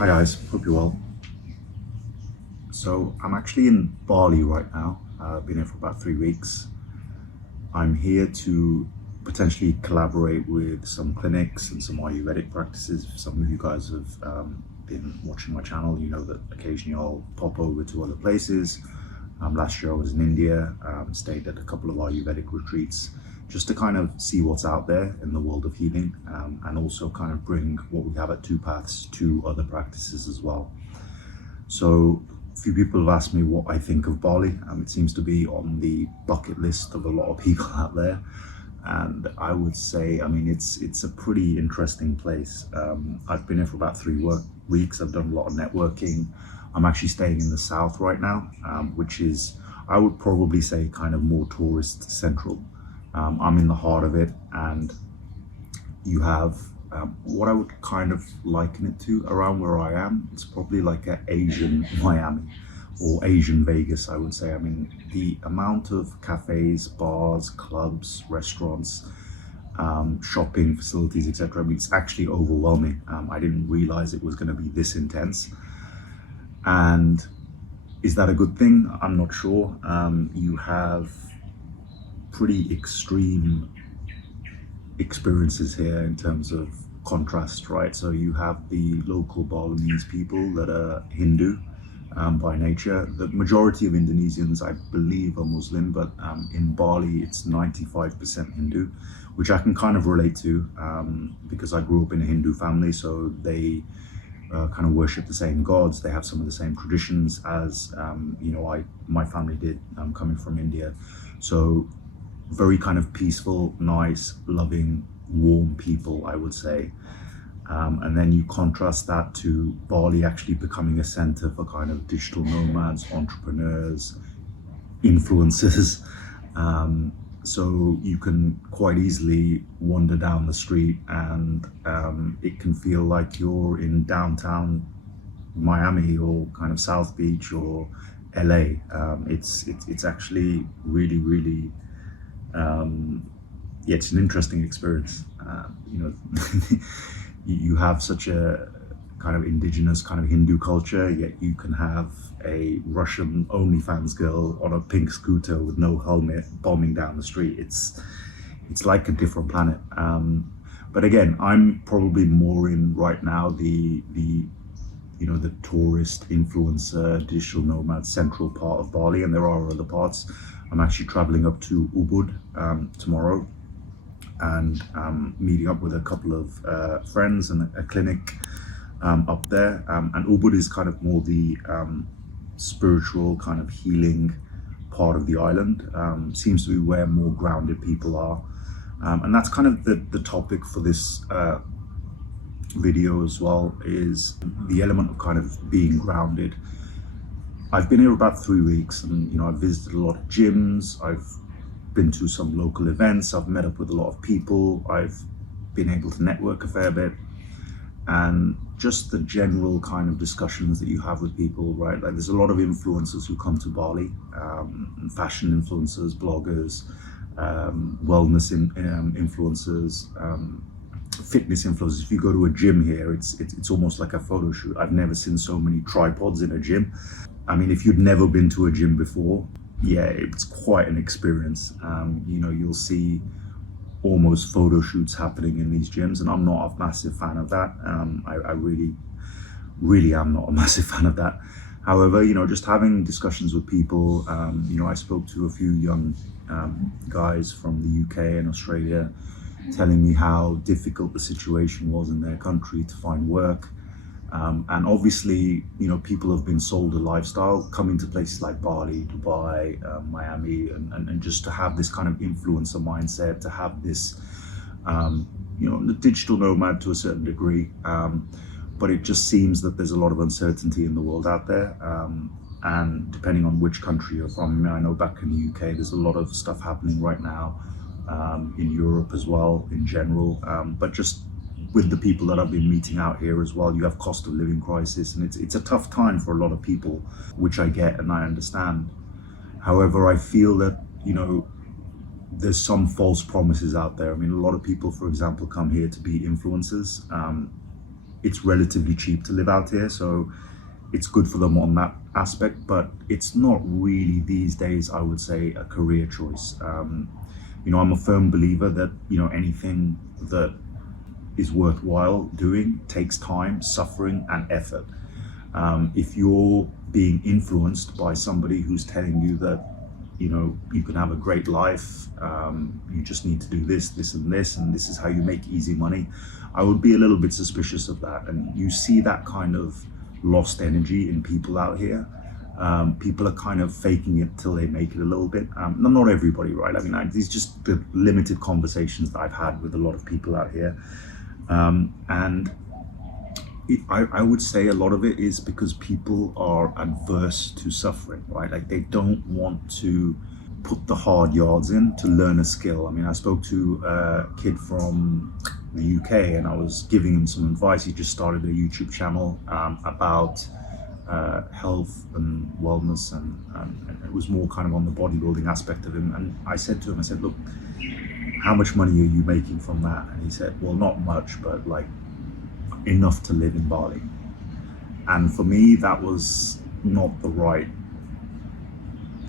Hi guys, hope you're well. So I'm actually in Bali right now. I've been here for about 3 weeks. I'm here to potentially collaborate with some clinics and some Ayurvedic practices. If some of you guys have been watching my channel, you know that occasionally I'll pop over to other places. Last year I was in India, stayed at a couple of Ayurvedic retreats just to kind of see what's out there in the world of healing, and also kind of bring what we have at Two Paths to other practices as well. So a few people have asked me what I think of Bali. It seems to be on the bucket list of a lot of people out there. And I would say, I mean, it's a pretty interesting place. I've been here for about 3 weeks. I've done a lot of networking. I'm actually staying in the south right now, which is, I would probably say, kind of more tourist central. I'm in the heart of it, and you have what I would kind of liken it to around where I am. It's probably like an Asian Miami or Asian Vegas, I would say. I mean, the amount of cafes, bars, clubs, restaurants, shopping facilities, etc. I mean, it's actually overwhelming. I didn't realize it was going to be this intense. And is that a good thing? I'm not sure. You have pretty extreme experiences here in terms of contrast, right? So you have the local Balinese people that are Hindu by nature. The majority of Indonesians, I believe, are Muslim, but in Bali it's 95% Hindu, which I can kind of relate to because I grew up in a Hindu family. So they kind of worship the same gods. They have some of the same traditions as my family did, coming from India. So very kind of peaceful, nice, loving, warm people, I would say. And then you contrast that to Bali actually becoming a center for kind of digital nomads, entrepreneurs, influencers. So you can quite easily wander down the street and it can feel like you're in downtown Miami or kind of South Beach or LA. It's actually really it's an interesting experience. You have such a kind of indigenous kind of Hindu culture, yet you can have a Russian OnlyFans girl on a pink scooter with no helmet bombing down the street. It's like a different planet. But again, I'm probably more in right now the tourist influencer digital nomad central part of Bali, and there are other parts. I'm actually traveling up to Ubud tomorrow, and meeting up with a couple of friends and a clinic up there. And Ubud is kind of more the spiritual kind of healing part of the island. Seems to be where more grounded people are. And that's kind of the topic for this video as well, is the element of kind of being grounded. I've been here about 3 weeks, and I've visited a lot of gyms. I've been to some local events. I've met up with a lot of people. I've been able to network a fair bit, and just the general kind of discussions that you have with people, right? Like, there's a lot of influencers who come to Bali, fashion influencers, bloggers, wellness influencers, fitness influencers. If you go to a gym here, it's almost like a photo shoot. I've never seen so many tripods in a gym. I mean, if you'd never been to a gym before, yeah, it's quite an experience. You'll see almost photo shoots happening in these gyms, and I'm not a massive fan of that. I really am not a massive fan of that. However, just having discussions with people, I spoke to a few young guys from the UK and Australia telling me how difficult the situation was in their country to find work. And obviously, people have been sold a lifestyle coming to places like Bali, Dubai, Miami, and just to have this kind of influencer mindset, to have this, the digital nomad to a certain degree. But it just seems that there's a lot of uncertainty in the world out there. And depending on which country you're from, I know back in the UK, there's a lot of stuff happening right now, in Europe as well, in general. But just with the people that I've been meeting out here as well, you have cost of living crisis, and it's a tough time for a lot of people, which I get and I understand. However, I feel that, there's some false promises out there. I mean, a lot of people, for example, come here to be influencers. it's relatively cheap to live out here, so it's good for them on that aspect, but it's not really these days, I would say, a career choice. I'm a firm believer that, anything that is worthwhile doing takes time, suffering, and effort. If you're being influenced by somebody who's telling you that, you can have a great life, you just need to do this, and this is how you make easy money, I would be a little bit suspicious of that. And you see that kind of lost energy in people out here. People are kind of faking it till they make it a little bit. Not everybody, right? I mean, these just the limited conversations that I've had with a lot of people out here. I would say a lot of it is because people are adverse to suffering, right? Like they don't want to put the hard yards in to learn a skill. I mean, I spoke to a kid from the UK and I was giving him some advice. He just started a YouTube channel about health and wellness, and it was more kind of on the bodybuilding aspect of him. And I said to him, look, how much money are you making from that? And he said, well, not much, but like enough to live in Bali. And for me, that was not the right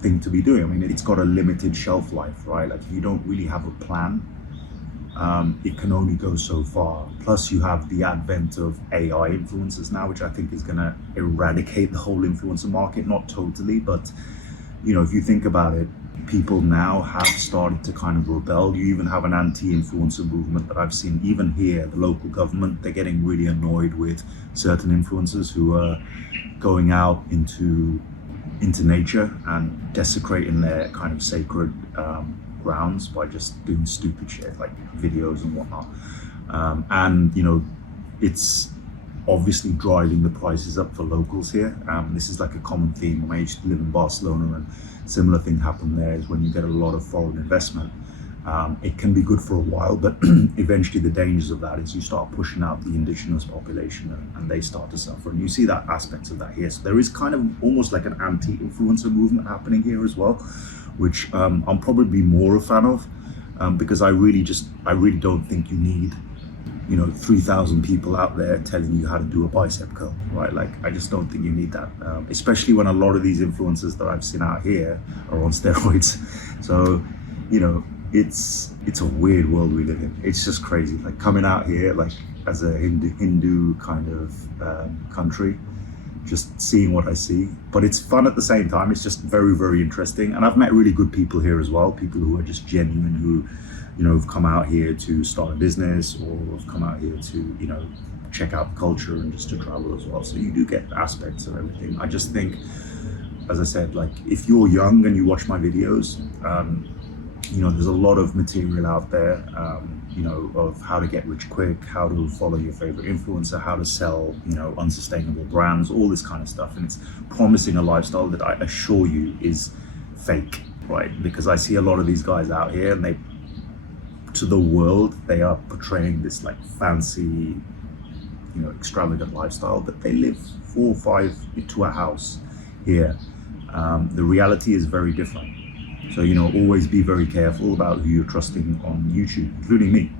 thing to be doing. I mean, it's got a limited shelf life, right? Like if you don't really have a plan, it can only go so far. Plus you have the advent of AI influencers now, which I think is going to eradicate the whole influencer market. Not totally, but if you think about it, people now have started to kind of rebel. You even have an anti-influencer movement that I've seen even here. The local government, they're getting really annoyed with certain influencers who are going out into nature and desecrating their kind of sacred grounds by just doing stupid shit like videos and whatnot. It's obviously driving the prices up for locals here. This is like a common theme. I used to live in Barcelona, and similar thing happened there is when you get a lot of foreign investment, it can be good for a while, but eventually the dangers of that is you start pushing out the indigenous population and they start to suffer. And you see that aspects of that here. So there is kind of almost like an anti-influencer movement happening here as well, which I'm probably more a fan of, because I really don't think you need 3,000 people out there telling you how to do a bicep curl, right? Like, I just don't think you need that, especially when a lot of these influencers that I've seen out here are on steroids. So, it's a weird world we live in. It's just crazy. Like coming out here, like as a Hindu kind of country, just seeing what I see. But it's fun at the same time. It's just very, very interesting. And I've met really good people here as well. People who are just genuine, who have come out here to start a business or have come out here to, check out the culture and just to travel as well. So you do get aspects of everything. I just think, as I said, like if you're young and you watch my videos, there's a lot of material out there, of how to get rich quick, how to follow your favorite influencer, how to sell, unsustainable brands, all this kind of stuff. And it's promising a lifestyle that I assure you is fake, right? Because I see a lot of these guys out here and to the world, they are portraying this like fancy, extravagant lifestyle, but they live 4 or 5 to a house here. The reality is very different. So, always be very careful about who you're trusting on YouTube, including me.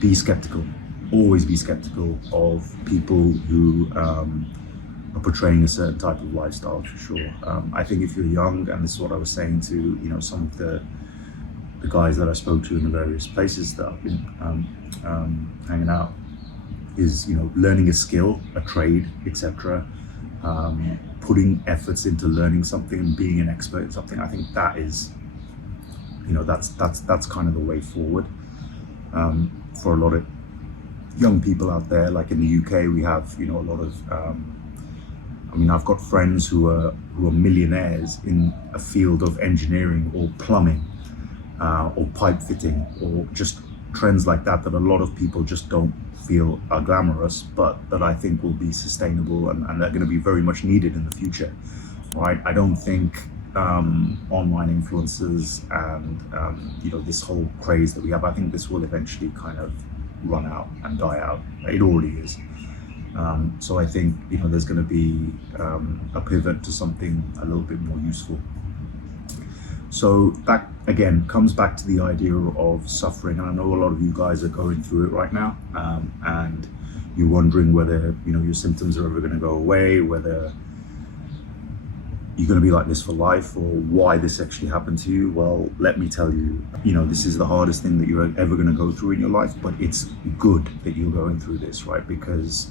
Be skeptical. Always be skeptical of people who are portraying a certain type of lifestyle, for sure. I think if you're young, and this is what I was saying to, some of the guys that I spoke to in the various places that I've been hanging out, is, learning a skill, a trade, etc. Putting efforts into learning something and being an expert in something. I think that is, that's kind of the way forward for a lot of young people out there. Like in the UK, we have, a lot of, I've got friends who are millionaires in a field of engineering or plumbing, or pipe fitting, or just trends like that a lot of people just don't feel are glamorous, but that I think will be sustainable and they're going to be very much needed in the future, right? I don't think online influencers and this whole craze that we have, I think this will eventually kind of run out and die out. It already is. So I think there's going to be a pivot to something a little bit more useful. So that again, comes back to the idea of suffering. And I know a lot of you guys are going through it right now, and you're wondering whether, you know, your symptoms are ever going to go away, whether you're going to be like this for life, or why this actually happened to you. Well, let me tell you, you know, this is the hardest thing that you're ever going to go through in your life, but it's good that you're going through this, right? Because,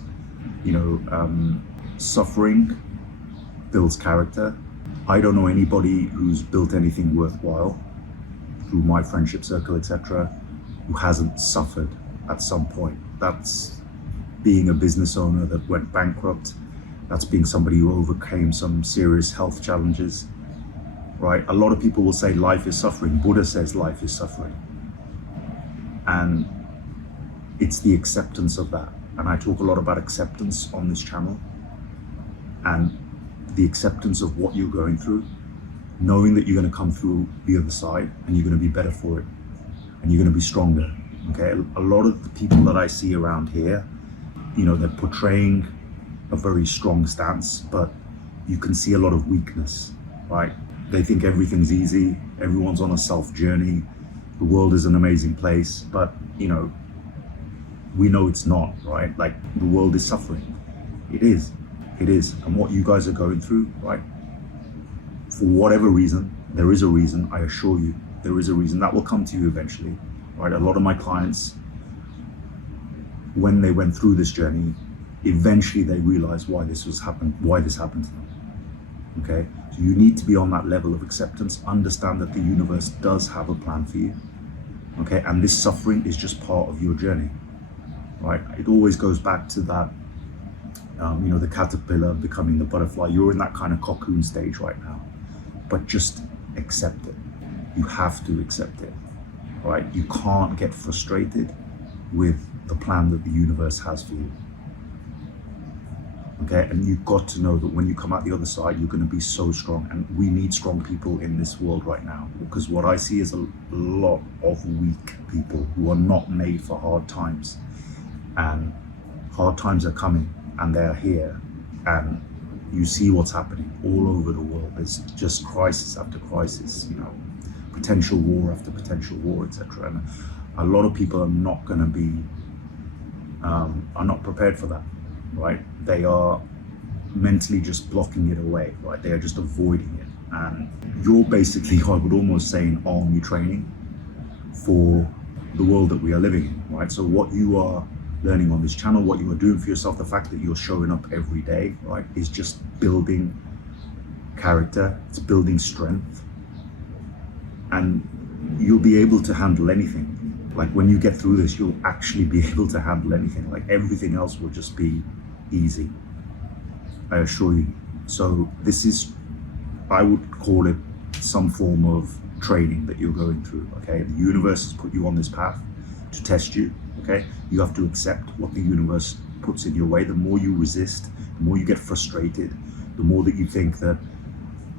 you know, suffering builds character. I don't know anybody who's built anything worthwhile through my friendship circle, etc., who hasn't suffered at some point. That's being a business owner that went bankrupt. That's being somebody who overcame some serious health challenges, right? A lot of people will say life is suffering. Buddha says life is suffering. And it's the acceptance of that. And I talk a lot about acceptance on this channel, and the acceptance of what you're going through, knowing that you're going to come through the other side and you're going to be better for it, and you're going to be stronger. Okay, a lot of the people that I see around here, you know, they're portraying a very strong stance, but you can see a lot of weakness, right? They think everything's easy, everyone's on a self journey, the world is an amazing place, but, you know, we know it's not, right? Like, the world is suffering. It is. And what you guys are going through, right? For whatever reason, there is a reason, I assure you, there is a reason that will come to you eventually, right? A lot of my clients, when they went through this journey, eventually they realized why this happened to them. Okay, so you need to be on that level of acceptance, understand that the universe does have a plan for you. Okay, and this suffering is just part of your journey, right? It always goes back to that, you know, the caterpillar becoming the butterfly. You're in that kind of cocoon stage right now, but just accept it. You have to accept it, right? You can't get frustrated with the plan that the universe has for you. Okay, and you've got to know that when you come out the other side, you're going to be so strong. And we need strong people in this world right now, because what I see is a lot of weak people who are not made for hard times. And hard times are coming, and they're here. And you see what's happening all over the world. There's just crisis after crisis, you know, potential war after potential war, etc. And a lot of people are not going to be, are not prepared for that. Right? They are mentally just blocking it away, right? They are just avoiding it. And you're basically, I would almost say, an army training for the world that we are living in, right? So what you are learning on this channel, what you are doing for yourself, the fact that you're showing up every day, right, is just building character, it's building strength, and you'll be able to handle anything. Like, when you get through this, you'll actually be able to handle anything. Like, everything else will just be easy, I assure you. So this is, I would call it some form of training that you're going through, okay? The universe has put you on this path to test you, okay? You have to accept what the universe puts in your way. The more you resist, the more you get frustrated, the more that you think that,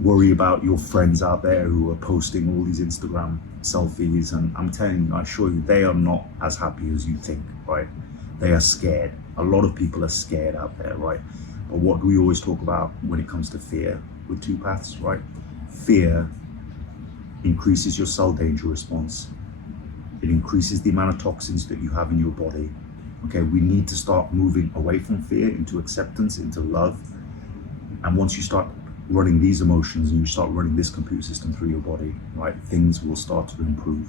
worry about your friends out there who are posting all these Instagram selfies, and I'm telling you, I assure you, they are not as happy as you think, right? They are scared. A lot of people are scared out there, right? But what do we always talk about when it comes to fear with two paths, right? Fear increases your cell danger response. It increases the amount of toxins that you have in your body. Okay, we need to start moving away from fear into acceptance, into love. And once you start running these emotions and you start running this computer system through your body, right, things will start to improve,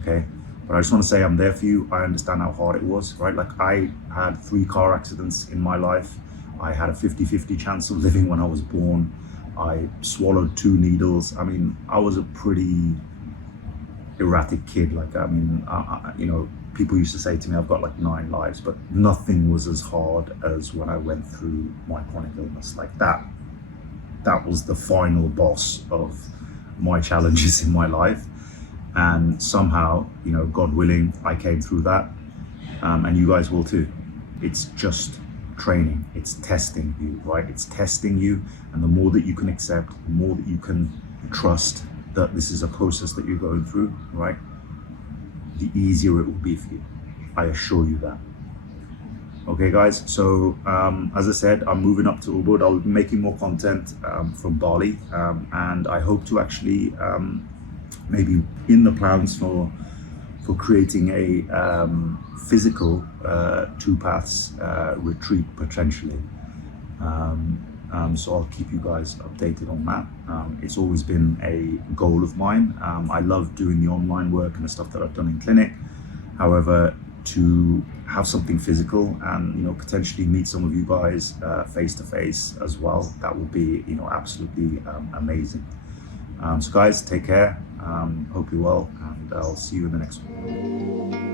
okay? But I just want to say I'm there for you. I understand how hard it was, right? Like, I had 3 car accidents in my life. I had a 50-50 chance of living when I was born. I swallowed 2 needles. I mean, I was a pretty erratic kid. Like, I mean, you know, people used to say to me, I've got like 9 lives, but nothing was as hard as when I went through my chronic illness. Like, that was the final boss of my challenges in my life. And somehow, you know, God willing, I came through that, and you guys will too. It's just training, it's testing you, right? It's testing you, and the more that you can accept, the more that you can trust that this is a process that you're going through, right, the easier it will be for you. I assure you that. Okay, guys, so as I said, I'm moving up to Ubud. I'll be making more content from Bali, and I hope to actually maybe in the plans for creating a physical two paths retreat potentially. So I'll keep you guys updated on that. It's always been a goal of mine. I love doing the online work and the stuff that I've done in clinic. However, to have something physical and, you know, potentially meet some of you guys face to face as well, that would be, you know, absolutely amazing. So guys, take care. Hope you're well, and I'll see you in the next one.